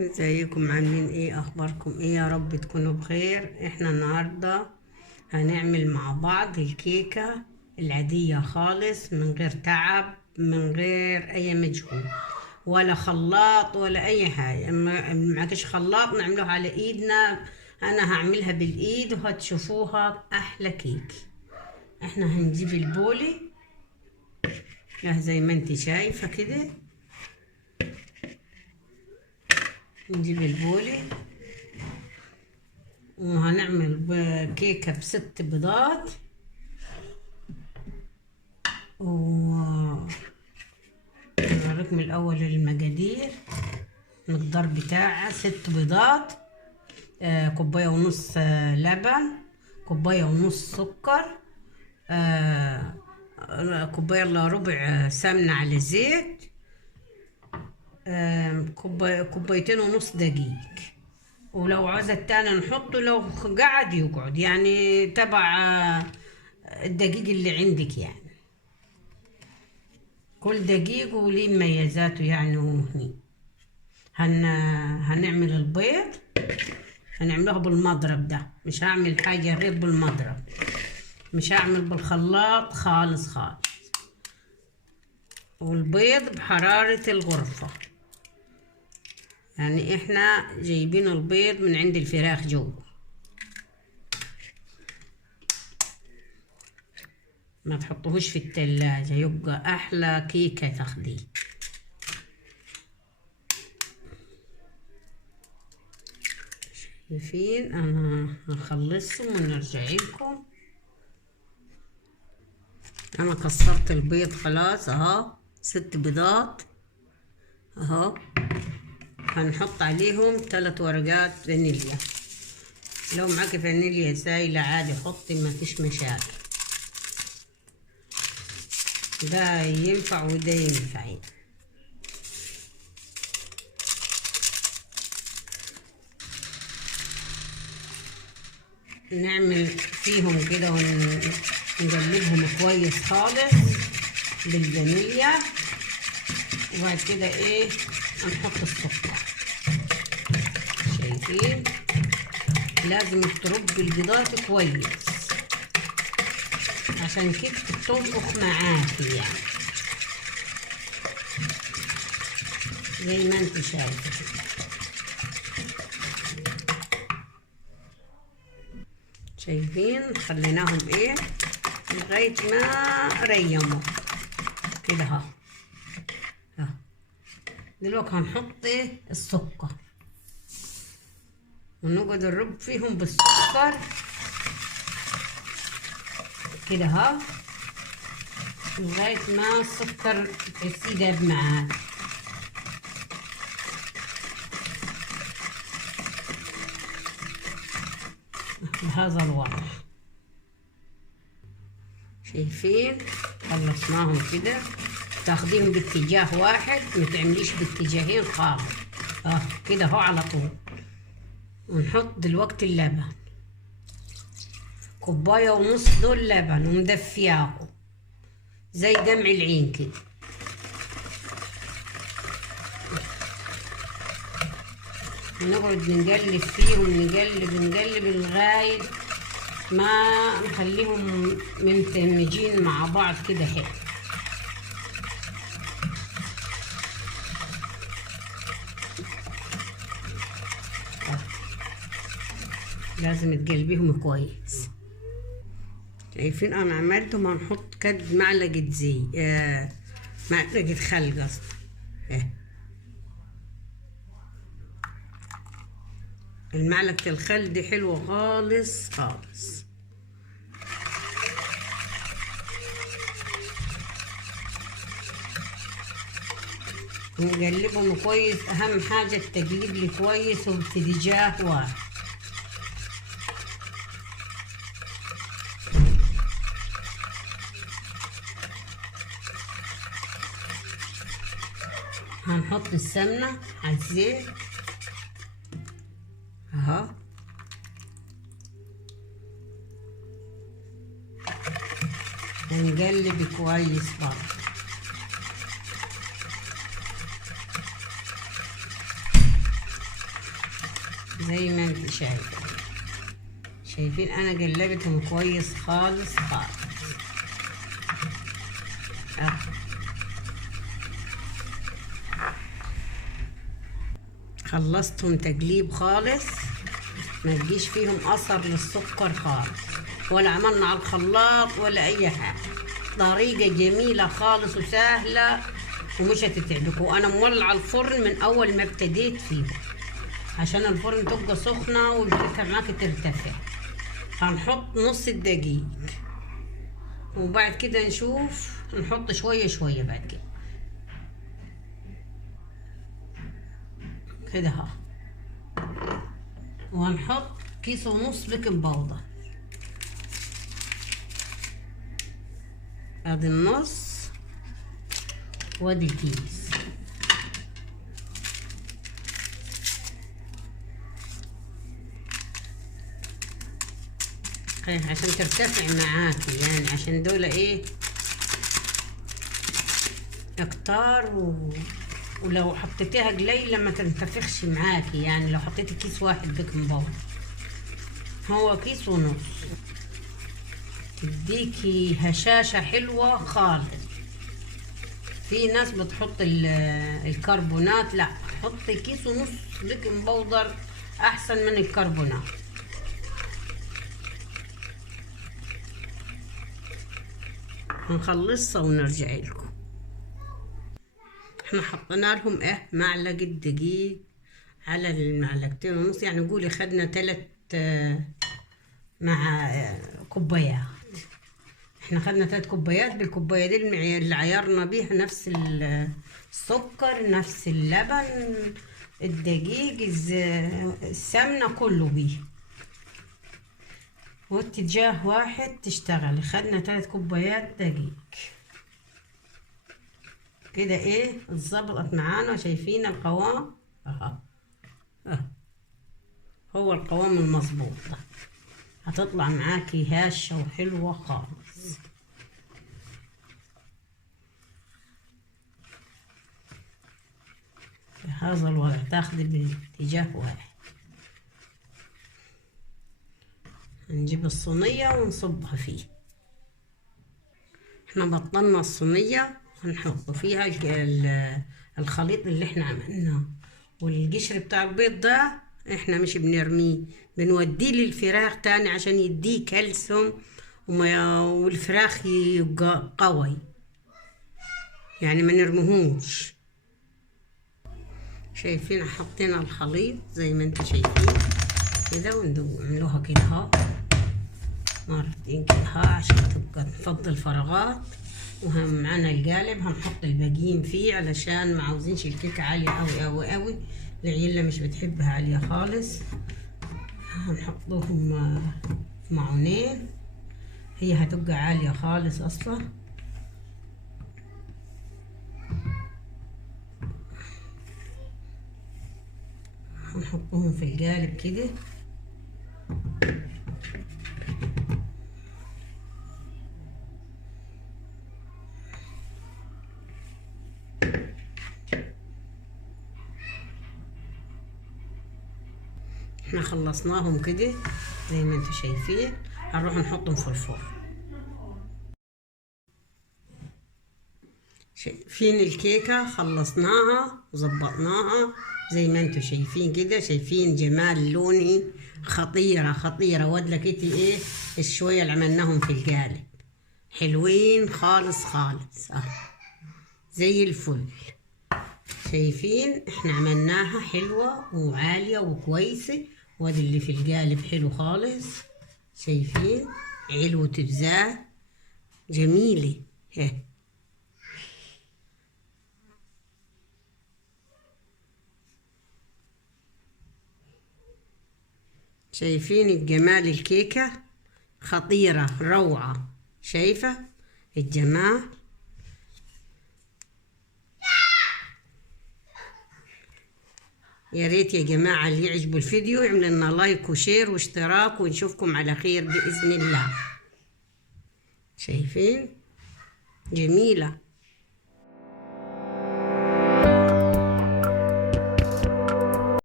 ازيكم؟ عاملين ايه؟ اخباركم ايه؟ يا رب تكونوا بخير. احنا النهارده هنعمل مع بعض الكيكه العاديه خالص، من غير تعب، من غير اي مجهود، ولا خلاط ولا اي حاجه. اما معكش خلاط نعملوها على ايدنا. انا هعملها بالايد وهتشوفوها احلى كيك. احنا هنجيب البولي زي ما انت شايفه كده. نجيب البولي وهنعمل كيكة ب6 بيضات و نوريكم الأول المقادير. المقدار بتاعها 6 بيضات، كوباية ونص لبن، كوباية ونص سكر، كوباية إلا ربع سمنة على زيت، كوبايتين ونص دقيق. ولو عاوزة التاني نحطه، لو قعد يقعد يعني تبع الدقيق اللي عندك يعني. كل دقيق وليه مميزاته يعني. وهني هنعمل البيض، هنعملوها بالمضرب ده، مش هعمل حاجة غير بالمضرب، مش هعمل بالخلاط خالص خالص. والبيض بحرارة الغرفة، يعني احنا جايبين البيض من عند الفراخ جوه. ما تحطوهوش في التلاجة، يبقى احلى كيكة تاخديه. شايفين؟ انا هخلصهم ونرجع لكم. انا كسرت البيض خلاص اهو، 6 بيضات اهو. هنحط عليهم 3 ورقات فانيليا. لو معاك فانيليا سايلة عادي حطي، ما فيش مشاكل. ده ينفع وده ينفع. نعمل فيهم كده ونقلبهم كويس خالص بالفانيليا. وبعد كده ايه، هنحط السكر. شايفين؟ لازم تربي البيضات كويس عشان كده تنفخ معاكي يعني، زي ما انت شايفه. شايفين؟ خليناهم ايه لغايه ما ريموا كده اهو. دلوقتي هنحط ايه السكر، ونقعد نرب فيهم بالسكر كده اهو، لغايه ما السكر تحسيه داب معاه. بهذا الوضع. شايفين؟ خلصناهم كده. تاخديهم باتجاه واحد، ما تعمليش باتجاهين خالص. كده اهو على طول. ونحط دلوقتي اللبن، كوباية ونص دول لبن ومدفياهم زي دمع العين كده. نقعد نقلب فيهم، نقلب لغاية ما نخليهم مندمجين مع بعض كده حلو. لازم تقلبيهم كويس. شايفين؟ انا عملتهم. هنحط كد معلقة معلقة خل قصدي. المعلقة الخل دي حلوة خالص خالص. نقلبهم كويس. اهم حاجة التقليب لي كويس وباتجاه واحد. هنحط السمنة على الزيت اهو، ونقلب كويس برضه. زي ما انت شايفين انا قلبتهم كويس خالص خالص. خلصتهم تقليب خالص، ما تجيش فيهم اثر للسكر خالص، ولا عملنا على الخلاط ولا اي حاجه. طريقه جميله خالص وسهله ومش هتتعبك. وانا مولعه الفرن من اول ما ابتديت فيه عشان الفرن تبقى سخنه والكيكه معاك ترتفع. هنحط نص الدقيق وبعد كده نشوف، نحط شويه شويه بعد كده كده اهو. وهنحط كيس ونص بيكنج باودر، ادي النص وادي الكيس. عشان ترتفع معاكي، يعني عشان دول ايه اكتار ولو حطيتيها قليل ما تنتفخش معاكي. يعني لو حطيتي كيس واحد بيكنج باودر، هو كيس ونص، تديكي هشاشة حلوة خالص. في ناس بتحط الكربونات، لا، حطي كيس ونص بيكنج باودر احسن من الكربونات. هنخلصها ونرجع لكم. احنا حطينا لهم معلقة دقيق على المعلقتين ونص، يعني نقول خدنا 3 مع كوبايات. احنا خدنا 3 كوبايات، بالكوباية دي اللي عيارنا بيها نفس السكر، نفس اللبن، الدقيق، السمنة، كله بيه، واتجاه واحد تشتغل. خدنا 3 كوبايات دقيق كده. ايه اتظبطت معانا، شايفين القوام اهو. هو القوام المظبوط ده، هتطلع معاكي هاشة وحلوة خالص. بهذا الوضع تاخدي باتجاه واحد. هنجيب الصينية ونصبها فيه. احنا بطلنا الصينية هنحط فيها الخليط اللي احنا عملناه، والقشر بتاع البيض ده احنا مش بنرميه، بنوديه للفراخ تاني عشان يديه كالسيوم والفراخ يبقى قوي، يعني ما نرمهوش. شايفين حطينا الخليط زي ما انتم شايفين كده، ونعملوها كده اهو مرتين كده اهو عشان تبقى نفضي الفراغات. وهم معانا القالب هنحط الباقيين فيه علشان ما عاوزينش الكيكه عاليه قوي قوي قوي، العيله مش بتحبها عاليه خالص. هنحطوهم في معونين، هي هتبقى عاليه خالص اصلا. هنحطهم في القالب كده. احنا خلصناهم كده زي ما انتم شايفين. هنروح نحطهم في الفرن. شايفين الكيكة خلصناها وظبطناها زي ما انتم شايفين كده. شايفين جمال لوني، خطيرة خطيرة. ودلكتي ايه الشوية اللي عملناهم في القالب حلوين خالص خالص زي الفل. شايفين احنا عملناها حلوة وعالية وكويسة. وادي اللي في القالب حلو خالص. شايفين علو تبزات جميلة. شايفين الجمال، الكيكة خطيرة روعة. شايفة الجمال. يا ريت يا جماعة اللي يعجبوا الفيديو يعمل لنا لايك وشير واشتراك، ونشوفكم على خير بإذن الله. شايفين جميلة.